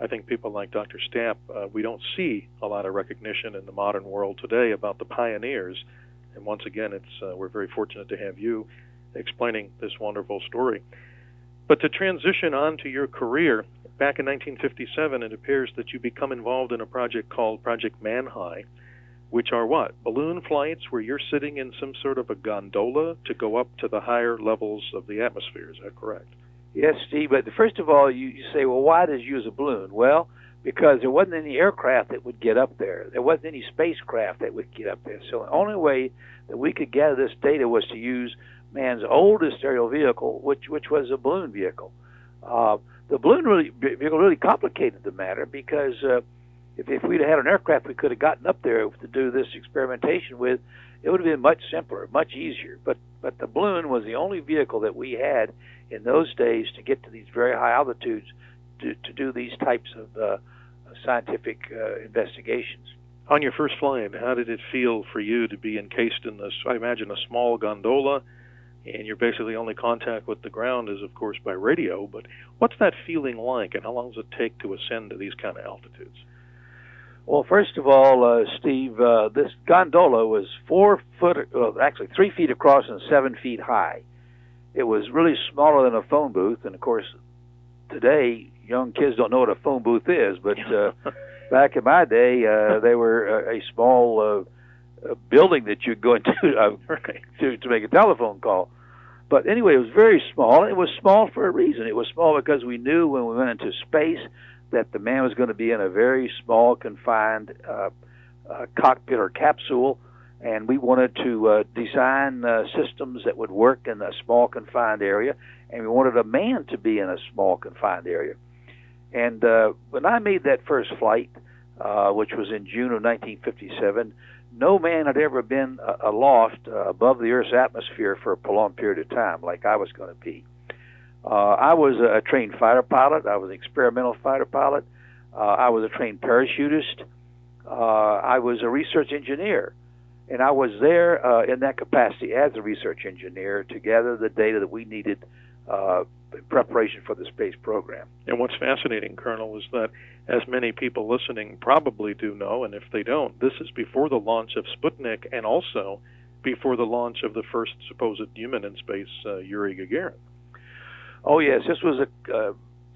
I think people like Dr. Stapp, we don't see a lot of recognition in the modern world today about the pioneers. And once again, we're very fortunate to have you explaining this wonderful story. But to transition on to your career, back in 1957, it appears that you become involved in a project called Project Manhigh, which are what? Balloon flights where you're sitting in some sort of a gondola to go up to the higher levels of the atmosphere. Is that correct? Yes, Steve, but first of all, you say, well, why did you use a balloon? Well, because there wasn't any aircraft that would get up there. There wasn't any spacecraft that would get up there. So the only way that we could gather this data was to use man's oldest aerial vehicle, which was a balloon vehicle. The balloon vehicle really complicated the matter, because if we'd had an aircraft we could have gotten up there to do this experimentation with, it would have been much simpler, much easier. But the balloon was the only vehicle that we had in those days to get to these very high altitudes to do these types of scientific investigations. On your first flight, how did it feel for you to be encased in this, I imagine, a small gondola, and your basically only contact with the ground is, of course, by radio, but what's that feeling like, and how long does it take to ascend to these kind of altitudes? Well, first of all, Steve, this gondola was 3 feet across and 7 feet high. It was really smaller than a phone booth, and of course, today, young kids don't know what a phone booth is, but back in my day, they were a small building that you'd go into to make a telephone call. But anyway, it was very small. It was small for a reason. It was small because we knew when we went into space that the man was going to be in a very small, confined cockpit or capsule, and we wanted to design systems that would work in a small, confined area, and we wanted a man to be in a small, confined area. And when I made that first flight, which was in June of 1957, no man had ever been aloft above the Earth's atmosphere for a prolonged period of time like I was going to be. I was a trained fighter pilot. I was an experimental fighter pilot. I was a trained parachutist. I was a research engineer. And I was there in that capacity as a research engineer to gather the data that we needed in preparation for the space program. And what's fascinating, Colonel, is that, as many people listening probably do know, and if they don't, this is before the launch of Sputnik and also before the launch of the first supposed human in space, Yuri Gagarin. Oh, yes. This was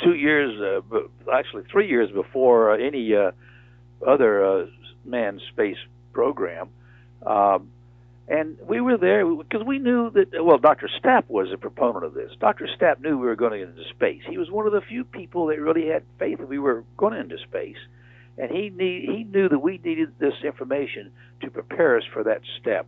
2 years, actually 3 years before any other manned space program. And we were there because we knew that, well, Dr. Stapp was a proponent of this. Dr. Stapp knew we were going to get into space. He was one of the few people that really had faith that we were going into space. And he knew that we needed this information to prepare us for that step.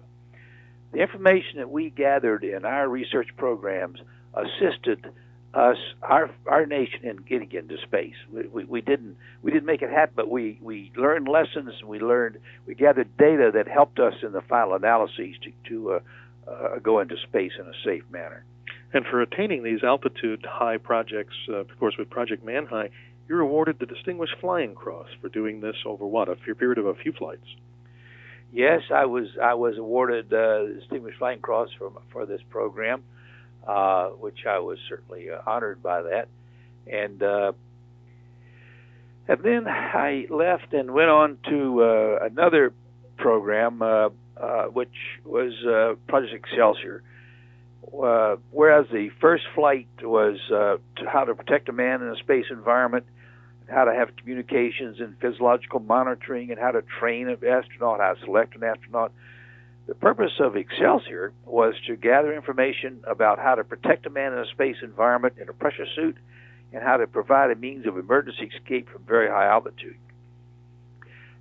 The information that we gathered in our research programs assisted us, our nation, in getting into space. We didn't make it happen, but we learned lessons. We gathered data that helped us in the final analyses to go into space in a safe manner. And for attaining these altitude high projects, of course, with Project Manhigh, you're awarded the Distinguished Flying Cross for doing this over a period of a few flights. Yes, I was awarded the Distinguished Flying Cross for this program. Which I was certainly honored by that. And then I left and went on to another program, which was Project Excelsior, whereas the first flight was to how to protect a man in a space environment, how to have communications and physiological monitoring, and how to train an astronaut, how to select an astronaut. The purpose of Excelsior was to gather information about how to protect a man in a space environment in a pressure suit and how to provide a means of emergency escape from very high altitude.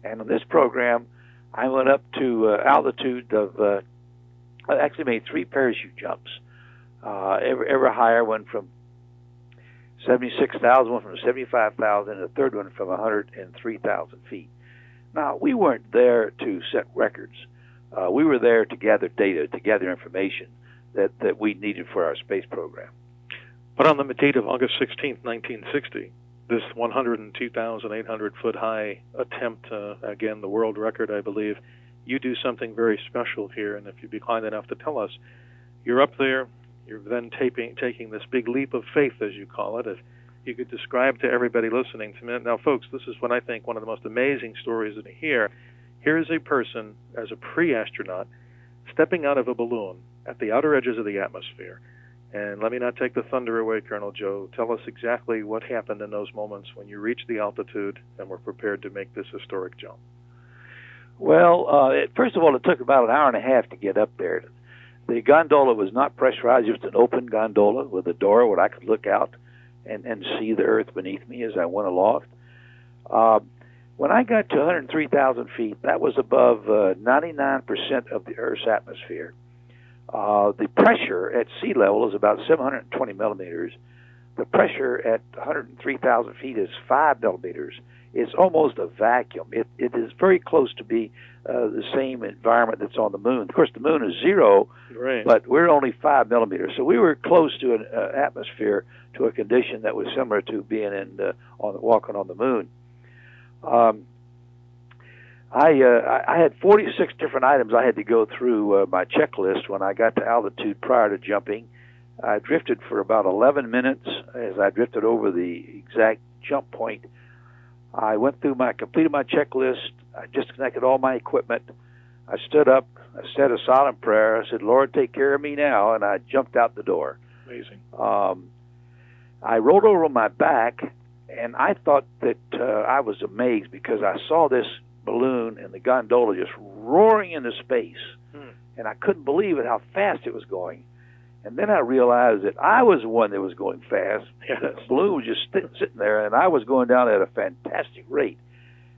And in this program, I went up to altitude of, I actually made 3 parachute jumps. Ever higher, one from 76,000, one from 75,000, and the third one from 103,000 feet. Now, we weren't there to set records. We were there to gather data, to gather information that we needed for our space program. But on the date of August 16th, 1960, this 102,800-foot-high attempt, again, the world record, I believe, you do something very special here, and if you'd be kind enough to tell us, you're up there, you're then taking this big leap of faith, as you call it. If you could describe to everybody listening to me. Now, folks, this is what I think one of the most amazing stories to hear. Here is a person, as a pre-astronaut, stepping out of a balloon at the outer edges of the atmosphere. And let me not take the thunder away, Colonel Joe. Tell us exactly what happened in those moments when you reached the altitude and were prepared to make this historic jump. Well, first of all, it took about an hour and a half to get up there. The gondola was not pressurized. It was an open gondola with a door where I could look out and see the Earth beneath me as I went aloft. When I got to 103,000 feet, that was above 99% of the Earth's atmosphere. The pressure at sea level is about 720 millimeters. The pressure at 103,000 feet is 5 millimeters. It's almost a vacuum. It is very close to be the same environment that's on the moon. Of course, the moon is 0, right, but we're only 5 millimeters. So we were close to an atmosphere, to a condition that was similar to being walking on the moon. I had 46 different items I had to go through my checklist when I got to altitude prior to jumping. I drifted for about 11 minutes as I drifted over the exact jump point. I completed my checklist. I disconnected all my equipment. I stood up. I said a silent prayer. I said, "Lord, take care of me now," and I jumped out the door. Amazing. I rolled over on my back, and I thought that I was amazed because I saw this balloon and the gondola just roaring into space, and I couldn't believe it, how fast it was going. And then I realized that I was the one that was going fast. Yes. The balloon was just sitting there, and I was going down at a fantastic rate.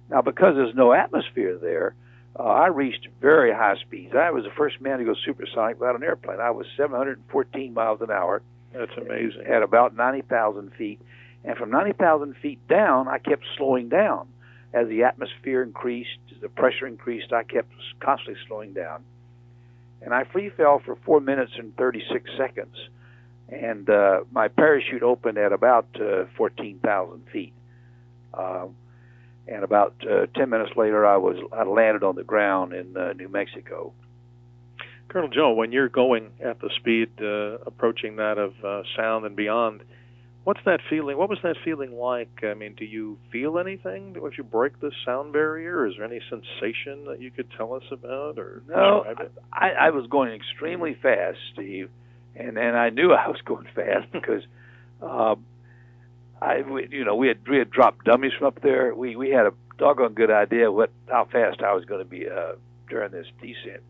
Now, because there's no atmosphere there, I reached very high speeds. I was the first man to go supersonic without an airplane. I was 714 miles an hour. That's amazing. At about 90,000 feet. And from 90,000 feet down, I kept slowing down. As the atmosphere increased, the pressure increased, I kept constantly slowing down. And I free fell for 4 minutes and 36 seconds. And my parachute opened at about 14,000 feet. And about 10 minutes later, I landed on the ground in New Mexico. Colonel Joe, when you're going at the speed approaching that of sound and beyond, what's that feeling? What was that feeling like? I mean, do you feel anything if you break the sound barrier? Is there any sensation that you could tell us about or describe it? I was going extremely fast, Steve, and I knew I was going fast because we had dropped dummies from up there. We had a doggone good idea how fast I was going to be during this descent.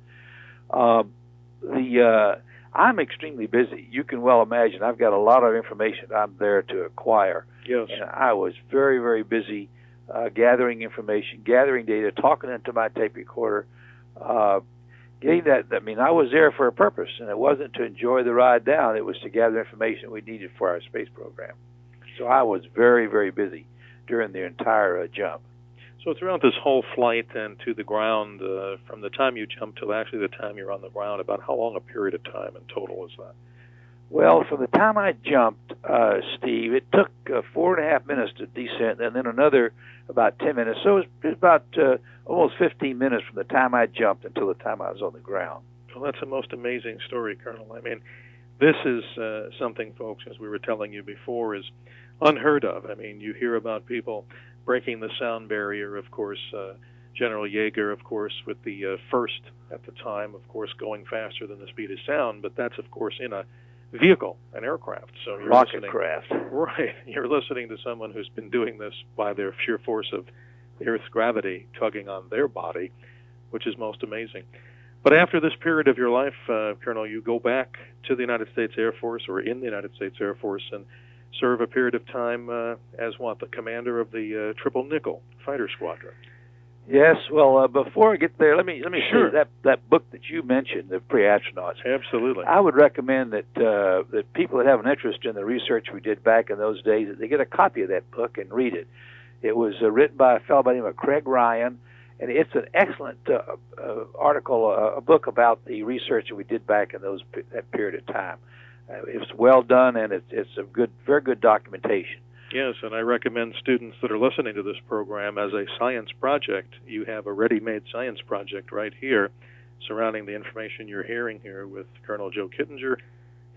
I'm extremely busy. You can well imagine I've got a lot of information I'm there to acquire. Yes. And I was very, very busy gathering information, gathering data, talking into my tape recorder, getting that. I mean, I was there for a purpose, and it wasn't to enjoy the ride down. It was to gather information we needed for our space program. So I was very, very busy during the entire jump. So throughout this whole flight and to the ground, from the time you jumped to actually the time you're on the ground, about how long a period of time in total was that? Well, from the time I jumped, Steve, it took 4.5 minutes to descend, and then another about 10 minutes. So it was about almost 15 minutes from the time I jumped until the time I was on the ground. Well, that's a most amazing story, Colonel. I mean, this is something, folks, as we were telling you before, is unheard of. I mean, you hear about people breaking the sound barrier, of course, General Yeager, of course, with the first at the time, of course, going faster than the speed of sound, but that's, of course, in a vehicle, an aircraft. So you're rocket craft. Right. You're listening to someone who's been doing this by their sheer force of the Earth's gravity tugging on their body, which is most amazing. But after this period of your life, Colonel, you go back to the United States Air Force, or in the United States Air Force, and serve a period of time as the commander of the Triple Nickel Fighter Squadron. Yes. Well, before I get there, let me Sure. say that book that you mentioned, the Pre-Astronauts. Absolutely. I would recommend that people that have an interest in the research we did back in those days, that they get a copy of that book and read it. It was written by a fellow by the name of Craig Ryan, And it's an excellent article, a book about the research that we did back in that period of time. It was well done, and it's a very good documentation. Yes, and I recommend students that are listening to this program as a science project. You have a ready-made science project right here surrounding the information you're hearing here with Colonel Joe Kittinger,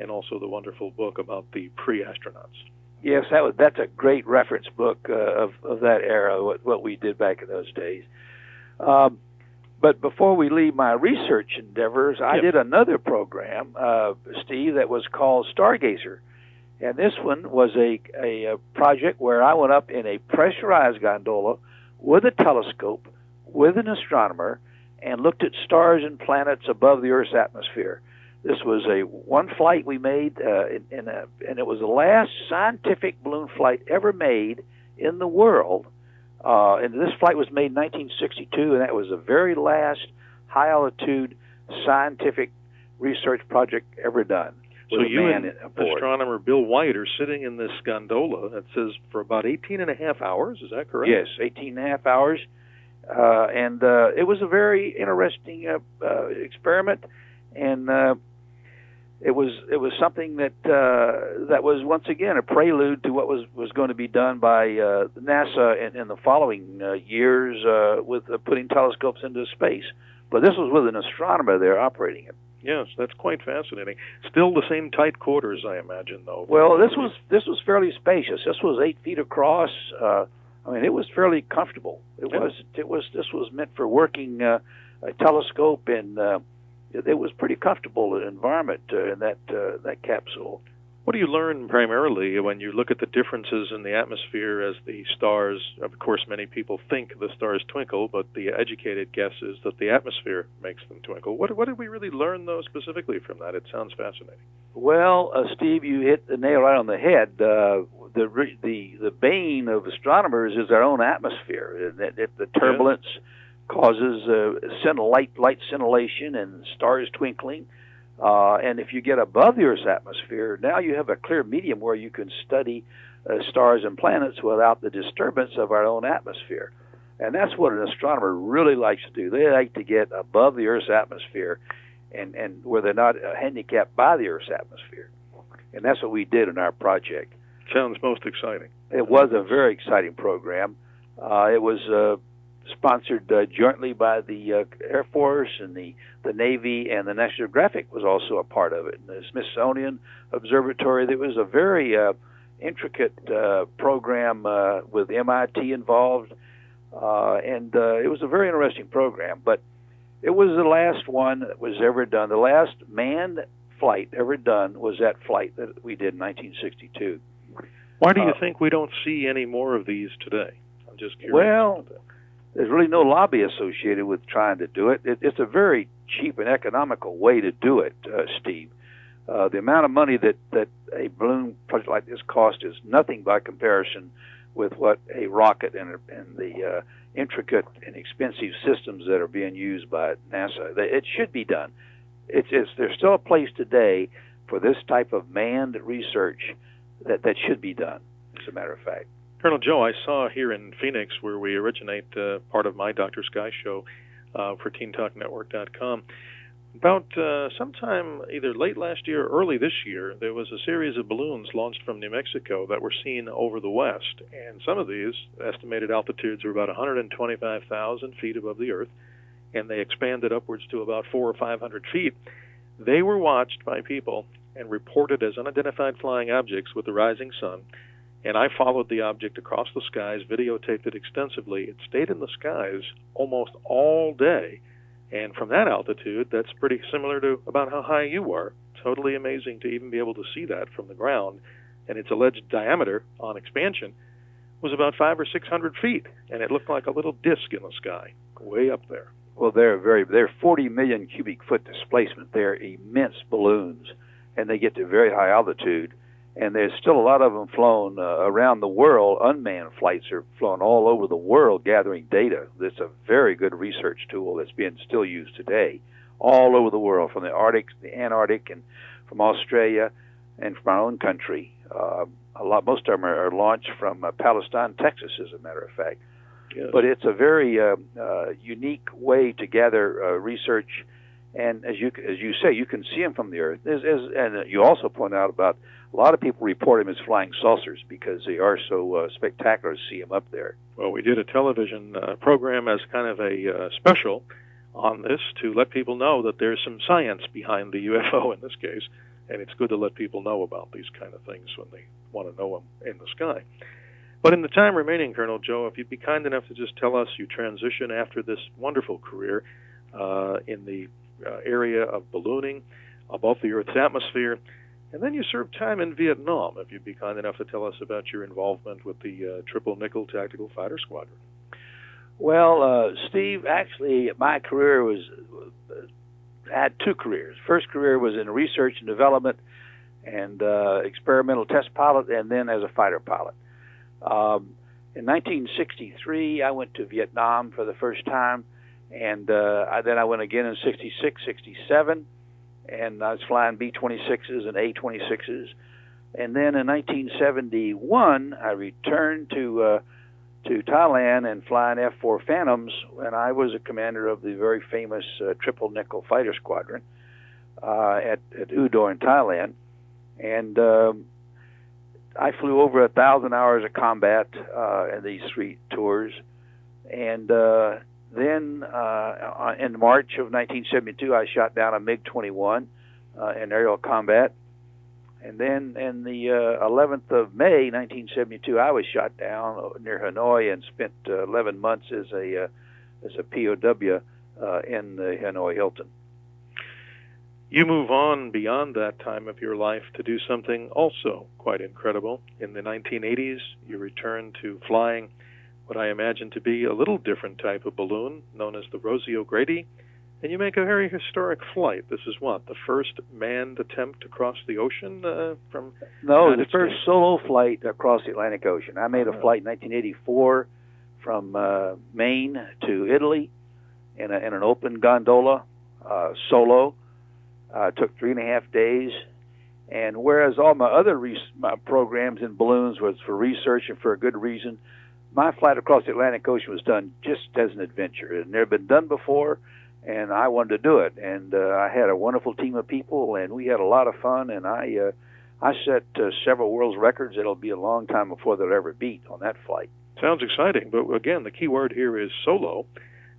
and also the wonderful book about the pre-astronauts. Yes, that's a great reference book of that era, what we did back in those days. But before we leave my research endeavors, I did another program, Steve, that was called Stargazer. And this one was a project where I went up in a pressurized gondola with a telescope, with an astronomer, and looked at stars and planets above the Earth's atmosphere. This was one flight we made, and it was the last scientific balloon flight ever made in the world. And this flight was made in 1962, and that was the very last high-altitude scientific research project ever done. So you and astronomer Bill White are sitting in this gondola that says for about 18 and a half hours. Is that correct? Yes, 18 and a half hours. And it was a very interesting experiment, and it was something that was once again a prelude to what was going to be done by NASA in the following years with putting telescopes into space. But this was with an astronomer there operating it. Yes, that's quite fascinating. Still the same tight quarters, I imagine, though. Well, this was fairly spacious. This was 8 feet across. I mean, it was fairly comfortable. This was meant for working a telescope, and it was pretty comfortable environment in that capsule. What do you learn primarily when you look at the differences in the atmosphere as the stars? Of course, many people think the stars twinkle, but the educated guess is that the atmosphere makes them twinkle. What did we really learn, though, specifically from that? It sounds fascinating. Well, Steve, you hit the nail right on the head. The bane of astronomers is our own atmosphere. The turbulence causes light scintillation and stars twinkling. And if you get above the Earth's atmosphere, now you have a clear medium where you can study stars and planets without the disturbance of our own atmosphere. And that's what an astronomer really likes to do. They like to get above the Earth's atmosphere and where they're not handicapped by the Earth's atmosphere. And that's what we did in our project. Sounds most exciting. It was a very exciting program. It was sponsored jointly by the Air Force and the Navy, and the National Geographic was also a part of it. And the Smithsonian Observatory. There was a very intricate program with MIT involved, and it was a very interesting program. But it was the last one that was ever done. The last manned flight ever done was that flight that we did in 1962. Why do you think we don't see any more of these today? I'm just curious. Well, there's really no lobby associated with trying to do it. It's a very cheap and economical way to do it, Steve. The amount of money that a balloon project like this costs is nothing by comparison with what a rocket and the intricate and expensive systems that are being used by NASA. It should be done. There's still a place today for this type of manned research that should be done, as a matter of fact. Colonel Joe, I saw here in Phoenix, where we originate part of my Dr. Sky show for TeenTalkNetwork.com, about sometime either late last year or early this year, there was a series of balloons launched from New Mexico that were seen over the west. And some of these estimated altitudes were about 125,000 feet above the Earth, and they expanded upwards to about 400 or 500 feet. They were watched by people and reported as unidentified flying objects with the rising sun. And I followed the object across the skies, videotaped it extensively. It stayed in the skies almost all day. And from that altitude, that's pretty similar to about how high you were. Totally amazing to even be able to see that from the ground. And its alleged diameter on expansion was about 500 or 600 feet. And it looked like a little disc in the sky, way up there. Well, they're 40 million cubic foot displacement. They're immense balloons, and they get to very high altitude. And there's still a lot of them flown around the world. Unmanned flights are flown all over the world gathering data. It's a very good research tool that's being still used today all over the world, from the Arctic, the Antarctic, and from Australia, and from our own country. Most of them are launched from Palestine, Texas, as a matter of fact. Yes. But it's a very unique way to gather research, and as you say, you can see them from the Earth. And you also point out about a lot of people report them as flying saucers because they are so spectacular to see them up there. Well, we did a television program as kind of a special on this to let people know that there's some science behind the UFO in this case, and it's good to let people know about these kind of things when they want to know them in the sky. But in the time remaining, Colonel Joe, if you'd be kind enough to just tell us you transition after this wonderful career in the area of ballooning above the Earth's atmosphere, and then you served time in Vietnam, if you'd be kind enough to tell us about your involvement with the Triple Nickel Tactical Fighter Squadron. Well, Steve, actually, my career I had two careers. First career was in research and development and experimental test pilot, and then as a fighter pilot. In 1963, I went to Vietnam for the first time, and then I went again in 66, 67, and I was flying B-26s and A-26s. And then in 1971, I returned to Thailand and flying F-4 Phantoms, and I was a commander of the very famous Triple Nickel Fighter Squadron at Udor in Thailand. And I flew over 1,000 hours of combat in these 3 tours. And then in March of 1972, I shot down a MiG-21 in aerial combat. And then in the 11th of May, 1972, I was shot down near Hanoi and spent 11 months as a POW in the Hanoi Hilton. You move on beyond that time of your life to do something also quite incredible. In the 1980s, you return to flying what I imagine to be a little different type of balloon known as the Rosie O'Grady, and you make a very historic flight. This is what, the first manned attempt to cross the ocean from No, the first solo flight across the Atlantic Ocean. I made a flight in 1984 from Maine to Italy in an open gondola, solo. Took 3.5 days. And whereas all my other my programs in balloons was for research and for a good reason, my flight across the Atlantic Ocean was done just as an adventure. It had never been done before, and I wanted to do it. And I had a wonderful team of people, and we had a lot of fun. And I set several world records that'll be a long time before they'll ever beat on that flight. Sounds exciting, but again, the key word here is solo.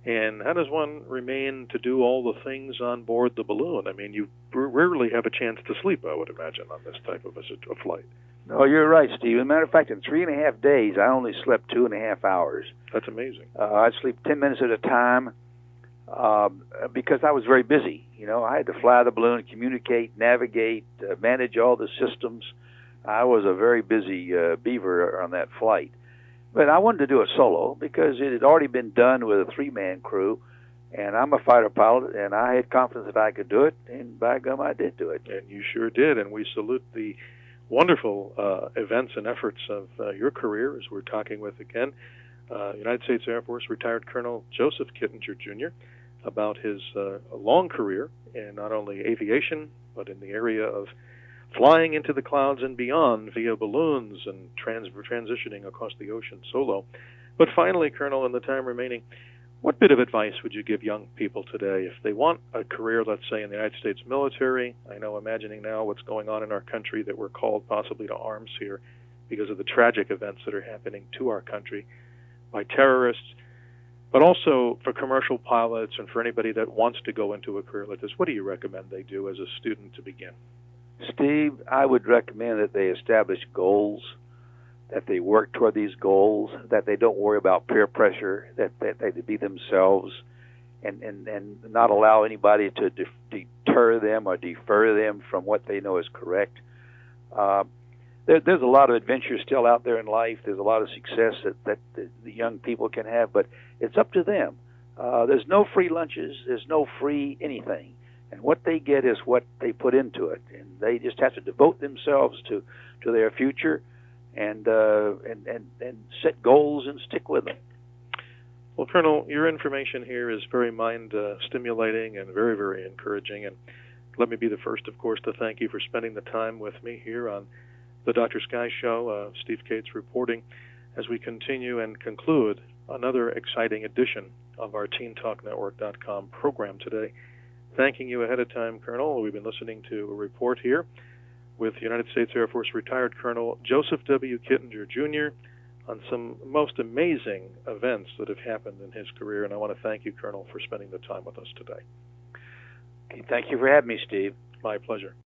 And how does one remain to do all the things on board the balloon? I mean, you rarely have a chance to sleep, I would imagine, on this type of a flight. No, you're right, Steve. As a matter of fact, in 3.5 days, I only slept 2.5 hours. That's amazing. I'd sleep 10 minutes at a time because I was very busy. You know, I had to fly the balloon, communicate, navigate, manage all the systems. I was a very busy beaver on that flight. But I wanted to do it solo because it had already been done with a 3-man crew, and I'm a fighter pilot, and I had confidence that I could do it, and by gum, I did do it. And you sure did, and we salute the wonderful events and efforts of your career, as we're talking with, again, United States Air Force retired Colonel Joseph Kittinger, Jr., about his long career in not only aviation, but in the area of flying into the clouds and beyond via balloons and transitioning across the ocean solo. But finally, Colonel, in the time remaining, what bit of advice would you give young people today if they want a career, let's say, in the United States military? I know, imagining now what's going on in our country, that we're called possibly to arms here because of the tragic events that are happening to our country by terrorists, but also for commercial pilots and for anybody that wants to go into a career like this. What do you recommend they do as a student to begin? Steve, I would recommend that they establish goals, that they work toward these goals, that they don't worry about peer pressure, that they be themselves, and not allow anybody to deter them or defer them from what they know is correct. There's a lot of adventure still out there in life. There's a lot of success that the young people can have, but it's up to them. There's no free lunches. There's no free anything. And what they get is what they put into it, and they just have to devote themselves to their future, and set goals and stick with them. Well, Colonel, your information here is very mind-stimulating and very, very encouraging. And let me be the first, of course, to thank you for spending the time with me here on the Dr. Sky Show. Steve Cates reporting. as we continue and conclude another exciting edition of our TeenTalkNetwork.com program today. Thanking you ahead of time, Colonel. We've been listening to a report here with United States Air Force retired Colonel Joseph W. Kittinger, Jr., on some most amazing events that have happened in his career. And I want to thank you, Colonel, for spending the time with us today. Thank you for having me, Steve. My pleasure.